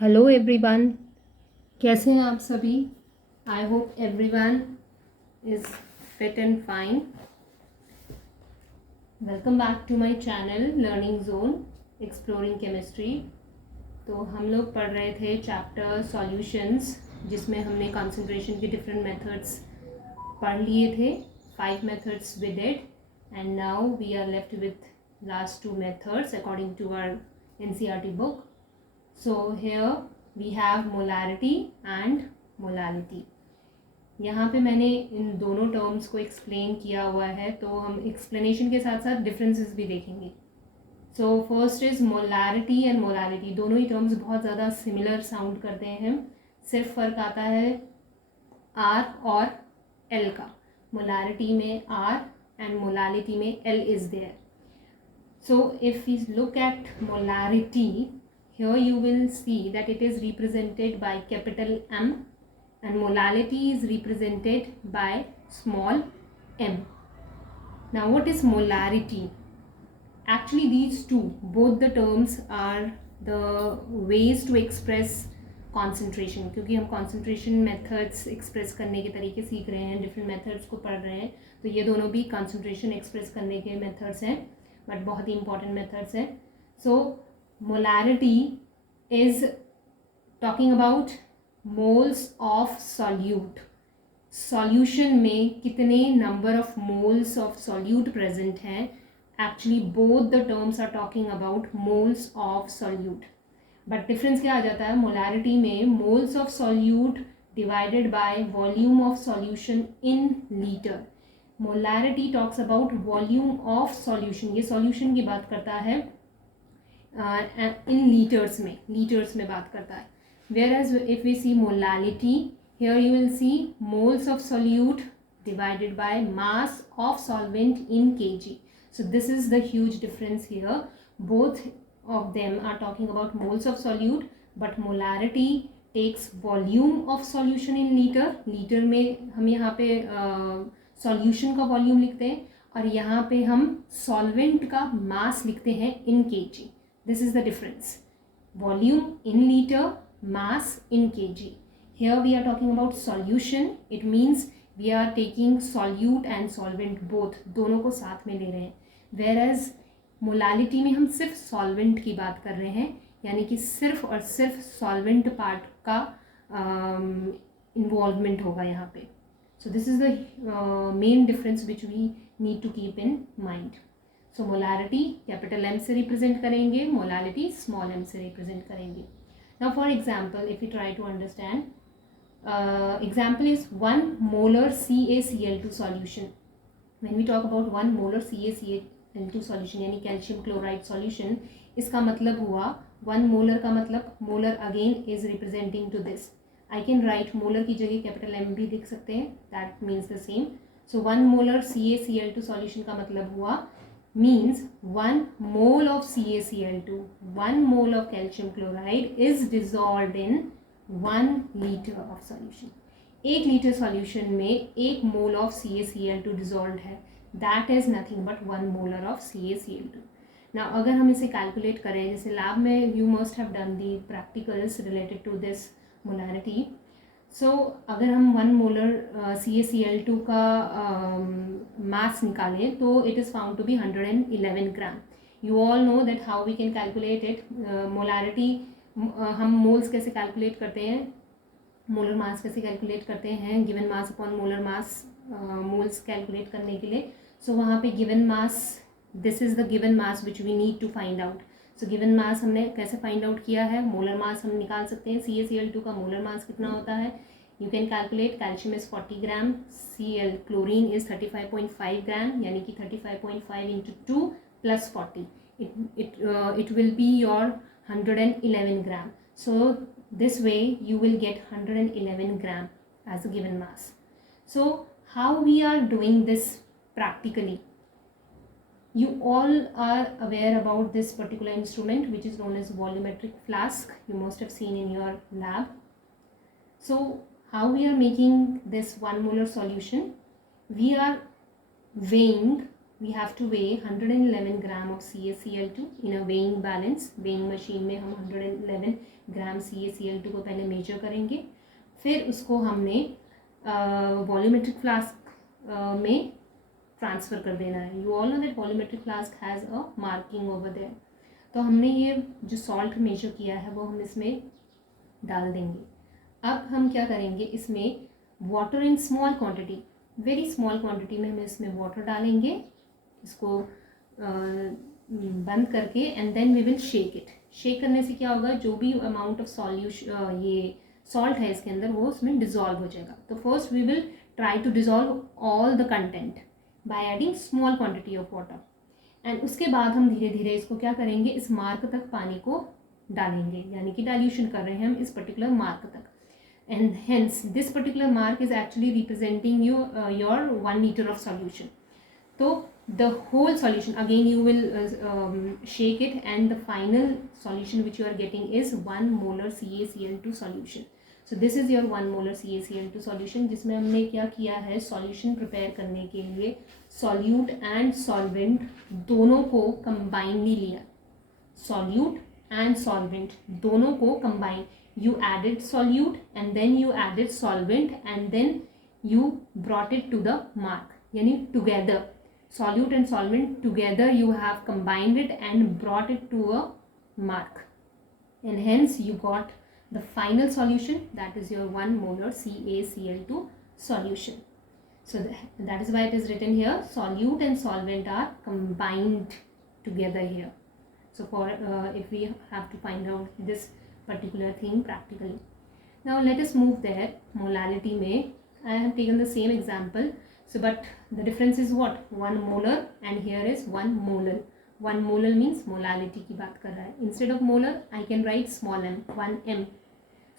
Hello everyone, कैसे हैं आप सभी। I hope everyone is fit and fine. Welcome back to my channel learning zone exploring chemistry. तो हम लोग पढ़ रहे थे चैप्टर सॉल्यूशंस, जिसमें हमने कंसंट्रेशन के डिफरेंट मेथड्स पढ़ लिए थे। 5 methods we did and now we are left with last 2 methods according to our NCERT book. So here we have molarity and molality. यहाँ पे मैंने इन दोनों टर्म्स को एक्सप्लेन किया हुआ है, तो हम एक्सप्लेनेशन के साथ साथ डिफरेंसेस भी देखेंगे. So first is molarity and molality. दोनों ही टर्म्स बहुत ज़्यादा सिमिलर साउंड करते हैं, सिर्फ फ़र्क आता है R और L का. मोलारिटी में R एंड मोलालिटी में L is there. So if we look at molarity, here you will see that it is represented by capital M and molality is represented by small m. Now what is molarity? Actually these two, both the terms are the ways to express concentration. क्योंकि हम concentration methods express करने के तरीके सीख रहे हैं, different methods को पढ़ रहे हैं, तो ये दोनों भी concentration express करने के methods हैं, बट बहुत ही important methods हैं. So molarity is talking about moles of solute. Solution में कितने number of moles of solute present हैं. Actually both the terms are talking about moles of solute. But difference क्या आ जाता है, molarity में moles of solute divided by volume of solution in liter. Molarity talks about volume of solution. ये solution की बात करता है इन लीटर्स में बात करता है. Whereas if we see molality, here you will see moles of solute divided by mass of solvent in kg. So this is the huge difference here. Both of them are talking about moles of solute, but molarity takes volume of solution in liter. Litre में हम यहाँ पे solution का volume लिखते हैं और यहाँ पे हम सॉल्वेंट का मास लिखते हैं इन kg. This is the difference. Volume in liter, mass in kg. Here we are talking about solution. It means we are taking solute and solvent both, दोनों को साथ में ले रहे हैं. Whereas molality में हम सिर्फ solvent की बात कर रहे हैं, यानी कि सिर्फ और सिर्फ solvent part का involvement होगा यहाँ पे. So this is the main difference which we need to keep in mind. So molarity capital M से represent करेंगे, molality small m से represent करेंगे. Now for example, if we try to understand, example is 1 molar CaCl2 solution. When we talk about 1 molar CaCl2 solution यानी calcium chloride solution, इसका मतलब हुआ 1 molar का मतलब molar again is representing to this. I can write molar की जगह capital M भी लिख सकते हैं, that means the same. So 1 molar CaCl2 solution का मतलब हुआ means 1 mole of CaCl2, 1 mole of calcium chloride is dissolved in 1 liter of solution. 1 liter solution में 1 mole of CaCl2 dissolved है, that is nothing but 1 molar of CaCl2. Now अगर हम इसे calculate करें, जैसे lab में you must have done the practicals related to this molarity. So अगर हम 1 molar CaCl2 का mass निकालें तो it is found to be 111 gram. You all know that how we can calculate it. molarity हम moles कैसे calculate करते हैं, molar mass कैसे calculate करते हैं, given mass upon molar mass, moles calculate करने के लिए. So वहाँ पे given mass, this is the given mass which we need to find out. So given mass हमने कैसे फाइंड आउट किया है, मोलर मास हम निकाल सकते हैं. CaCl2 का मोलर मास कितना होता है, you can calculate. Calcium is 40 gram, Cl chlorine is 35.5 ग्राम, यानी कि 35.5 into 2 plus 40, it will be your 111 gram. So this way you will get 111 gram as a given mass. So how we are doing this practically? You all are aware about this particular instrument which is known as volumetric flask. You must have seen in your lab. So how we are making this 1 molar solution? We are weighing we have to weigh 111 gram of CaCl2 in a weighing balance. weighing machine में हम 111 ग्राम CaCl2 को पहले major करेंगे, फिर उसको हमने volumetric flask में transfer कर देना है. You all know that volumetric flask has a marking over there. तो हमने ये जो सॉल्ट मेजर किया है वो हम इसमें डाल देंगे. अब हम क्या करेंगे, इसमें water in small quantity, very small quantity में हम इसमें वाटर डालेंगे, इसको बंद करके, and then we will shake it. Shake करने से क्या होगा, जो भी अमाउंट ऑफ सॉल्यूशन ये सॉल्ट है इसके अंदर वो उसमें डिज़ोल्व हो जाएगा. तो first we will try to dissolve all the content by adding small quantity of water, and उसके बाद हम धीरे धीरे इसको क्या करेंगे, इस मार्क तक पानी को डालेंगे, यानी कि डाइल्यूशन कर रहे हैं हम इस पर्टिकुलर मार्क तक. And hence this particular mark is actually representing your 1 liter of solution. तो the whole solution again you will shake it, and the final solution which you are getting is 1 molar CaCl2 solution. So this is your 1 molar CaCl2 solution, जिसमें हमने क्या किया है, solution prepare करने के लिए solute and solvent दोनों को कंबाइनली लिया. सॉल्यूट एंड सॉल्वेंट दोनों को combine, you added solute and then you added solvent and then you brought it to the mark, yani together solute and solvent together you have combined it and brought it to a mark, and hence you got the final solution, that is your 1 molar CaCl2 solution. So that is why it is written here, solute and solvent are combined together here. So for if we have to find out this particular thing practically. Now let us move there. Molality में I have taken the same example, so but the difference is what, 1 molar and here is 1 molar. 1 molar means molality की बात कर रहा है. Instead of molar I can write small m, 1 m.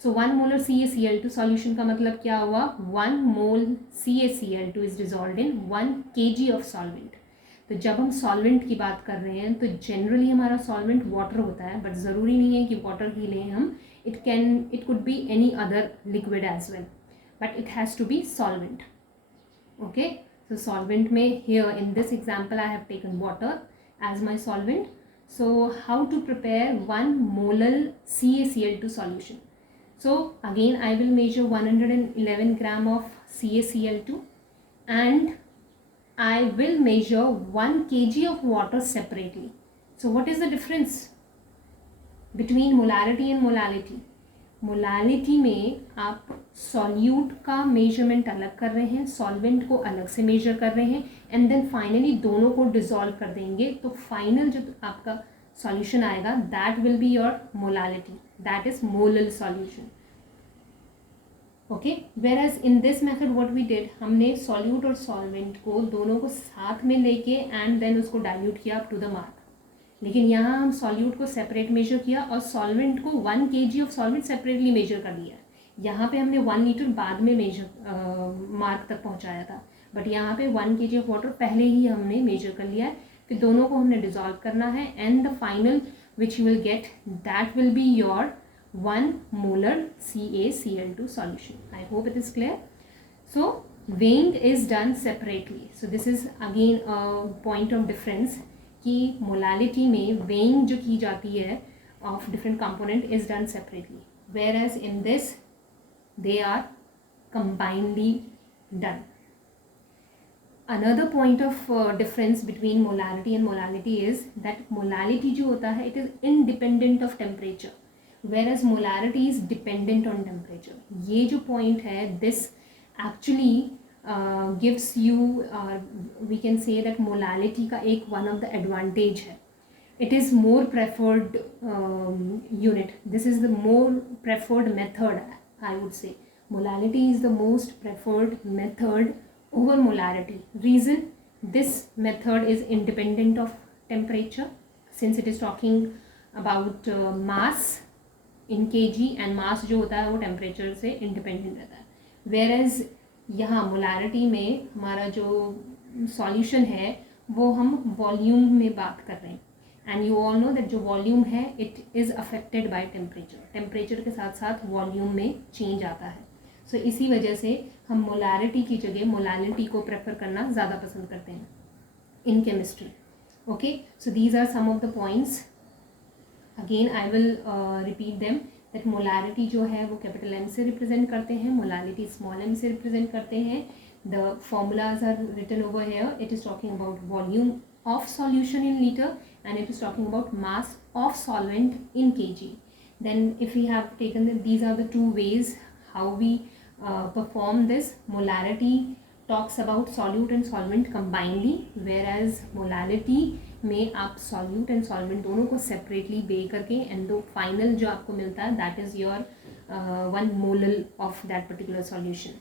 So 1 molar CaCl2 solution का मतलब क्या हुआ, 1 mole CaCl2 is dissolved in 1 kg of solvent. तो जब हम सॉल्वेंट की बात कर रहे हैं तो जनरली हमारा सॉल्वेंट वाटर होता है, बट ज़रूरी नहीं है कि वाटर ही लें हम. It could be any other liquid as well, but it has to be solvent. Okay, so solvent में here in this example I have taken water as my solvent. So how to prepare 1 molar CaCl2 solution. So again I will measure 111 gram of CaCl2 and I will measure 1 kg of water separately. So what is the difference between molarity and molality? Molality में आप solute का measurement अलग कर रहे हैं, solvent को अलग से मेजर कर रहे हैं, एंड देन फाइनली दोनों को डिसॉल्व कर देंगे. तो फाइनल जो आपका सॉल्यूशन आएगा that will be your molality, that is molal solution. Okay, whereas in this method what we did, हमने सॉल्यूट और सॉल्वेंट को दोनों को साथ में लेके एंड देन उसको डाइल्यूट किया अप टू द मार्क. लेकिन यहाँ हम सॉल्यूट को सेपरेट मेजर किया और सॉल्वेंट को 1 kg of solvent separately measure कर लिया. यहाँ पे हमने 1 लीटर बाद में मेजर मार्क तक पहुँचाया था, बट यहाँ पे 1 kg ऑफ वाटर पहले ही हमने मेजर कर लिया है. फिर दोनों को हमने डिजॉल्व करना है and the final which you will get that will be your 1 molar CaCl2 solution. I hope it is clear. So weighing is done separately. So this is again a point of difference कि molality में weighing जो की जाती है of different component is done separately, whereas in this they are combinedly done. Another point of difference between molarity and molality is that molality जो होता है it is independent of temperature, whereas molarity is dependent on temperature. ये जो point है this actually gives you we can say that molality का एक one of the advantage है. It is more preferred unit. This is the more preferred method, I would say. Molality is the most preferred method over molarity. Reason, this method is independent of temperature since it is talking about mass in kg, and mass जो होता है वो temperature से independent रहता है. Whereas यहाँ molarity में हमारा जो solution है वो हम volume में बात कर रहे हैं, and you all know that जो volume है it is affected by temperature. Temperature के साथ साथ volume में change आता है. So इसी वजह से हम molarity की जगह molality को prefer करना ज़्यादा पसंद करते हैं. in chemistry. Okay, so these are some of the points. Again I will repeat them, that molarity जो है वो कैपिटल M से रिप्रेजेंट करते हैं, मोलारिटी स्मॉल m से रिप्रेजेंट करते हैं. The formulas are written over here. It is talking about volume of solution in liter, and it is talking about mass of solvent in kg. Then if we have taken that these are the two ways how we perform this. Molarity talks about solute and solvent combinedly, whereas molality में आप solute and solvent दोनों को separately weigh करके and the final जो आपको मिलता है that is your 1 mole of that particular solution.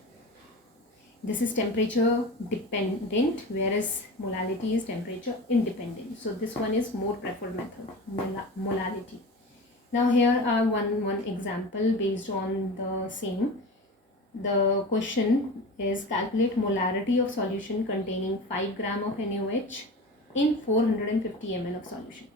This is temperature dependent, whereas molality is temperature independent. So this one is more preferred method, molality. Now here are one example based on the same. The question is calculate molarity of solution containing 5 gram of NaOH in 450 ml of solution.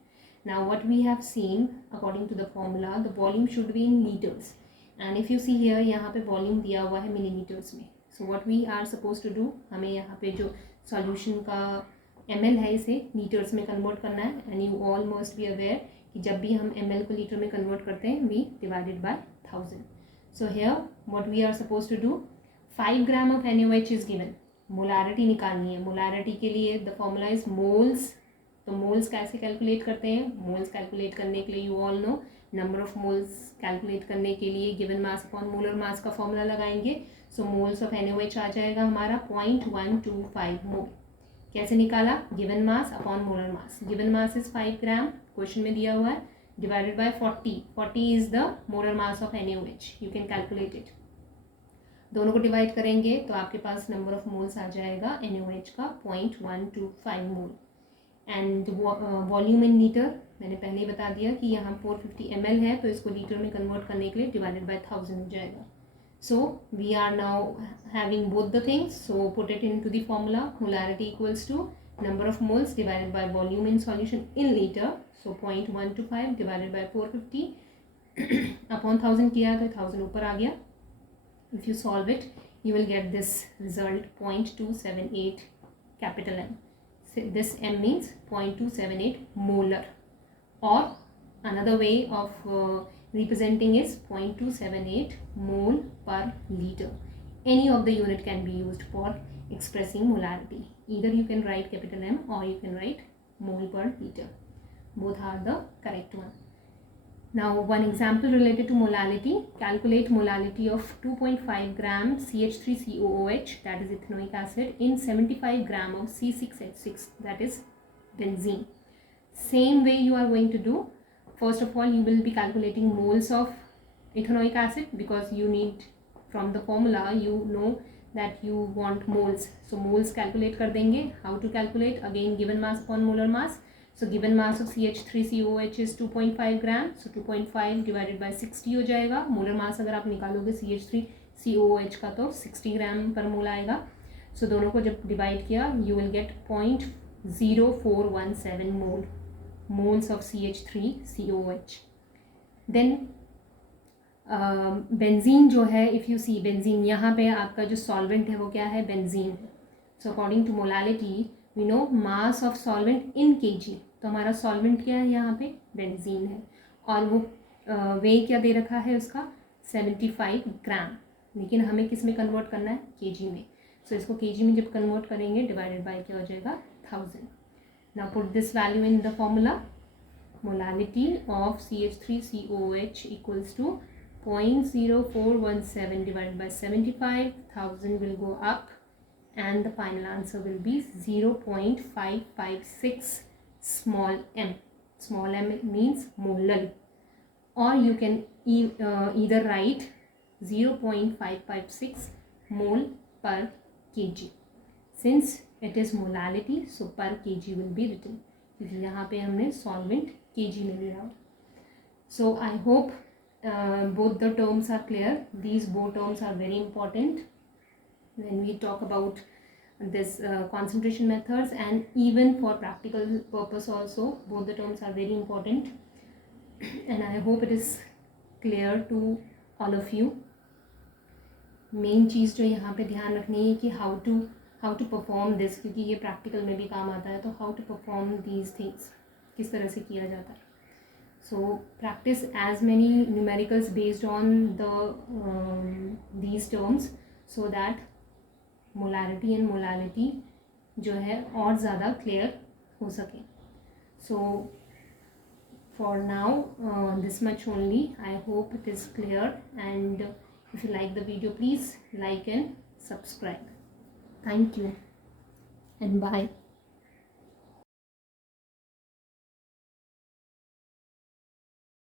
Now what we have seen according to the formula, the volume should be in liters, and if you see here यहाँ पे volume दिया हुआ है millimeters में. So what we are supposed to do, हमें यहाँ पे जो solution का ml है इसे liters में convert करना है, and you all must be aware कि जब भी हम ml को liter में convert करते हैं we divided by 1000. So here what we are supposed to do, 5 gram of NaOH is given. Molarity निकालनी है. मोलारिटी के लिए द फॉर्मूला इज मोल्स. तो मोल्स कैसे कैलकुलेट करते हैं? मोल्स कैलकुलेट करने के लिए you all no, number of moles calculate करने के लिए given mass upon molar mass का फॉर्मूला लगाएंगे. सो मोल्स ऑफ NaOH आ जाएगा हमारा 0.125 मोल. कैसे निकाला? Given mass upon molar mass. Given mass is 5 gram, question में दिया हुआ है, divided by 40. 40 is the molar mass of NaOH. You can calculate it. दोनों को डिवाइड करेंगे तो आपके पास नंबर ऑफ मोल्स आ जाएगा NaOH का 0.125 mole. And volume in litre मैंने पहले ही बता दिया कि यहाँ 450 ml है, तो इसको लीटर में कन्वर्ट करने के लिए डिवाइडेड बाय 1000 हो जाएगा. So we are now having both the things. So put it into the formula. Molarity equals to number of moles divided by volume in solution in litre. So 0.125 divided by 450 upon 1000 किया तो 1000 ऊपर आ गया. If you solve it, you will get this result 0.278 capital M. So this M means 0.278 molar, or another way of representing is 0.278 mole per liter. Any of the unit can be used for expressing molarity. Either you can write capital M or you can write mole per liter. Both are the correct one. Now one example related to molality. Calculate molality of 2.5 gram CH3COOH, that is ethanoic acid, in 75 gram of C6H6, that is benzene. Same way you are going to do. First of all you will be calculating moles of ethanoic acid, because you need, from the formula you know that you want moles. So moles calculate कर देंगे. How to calculate? Again given mass upon molar mass. So given mass of CH3COOH is 2.5 gram. So 2.5 divided by 60 हो जाएगा. Molar mass अगर आप निकालोगे CH3COOH का तो 60 ग्राम पर मोल आएगा. So दोनों को जब डिवाइड किया you will get 0.0417 moles of CH3COOH. Then benzene जो है, इफ़ यू सी बेंजीन, यहाँ पे आपका जो सॉल्वेंट है वो क्या है? बेंजीन है. So according to molality we know mass of solvent in KG. तो हमारा सॉल्वेंट क्या है? यहाँ पे बेंजीन है, और वो वे क्या दे रखा है उसका? 75 ग्राम. लेकिन हमें किस में कन्वर्ट करना है? केजी में. सो इसको केजी में जब कन्वर्ट करेंगे डिवाइडेड बाय क्या हो जाएगा? 1000. Now put this value in the formula. Molality of CH3COOH equals to 0.0417 divided by 75. 1000 will go up, and the final answer will be 0.556 small m. Small m means molar, or you can either write 0.556 mole per kg. Since it is molality, so per kg will be written, क्योंकि यहाँ पे हमने solvent kg में लिया. So I hope both the terms are clear. These both terms are very important when we talk about this concentration methods, and even for practical purpose also both the terms are very important, and I hope it is clear to all of you. Main चीज़ जो यहाँ पे ध्यान रखनी है कि how to perform this, क्योंकि ये प्रैक्टिकल में भी काम आता है, तो how to perform these things, किस तरह से किया जाता है. So practice as many numericals based on these terms so that molarity and molality जो है और ज़्यादा क्लियर हो सके. सो for now this much only. I hope it is clear, and if you like the video, please like and subscribe. Thank you and bye.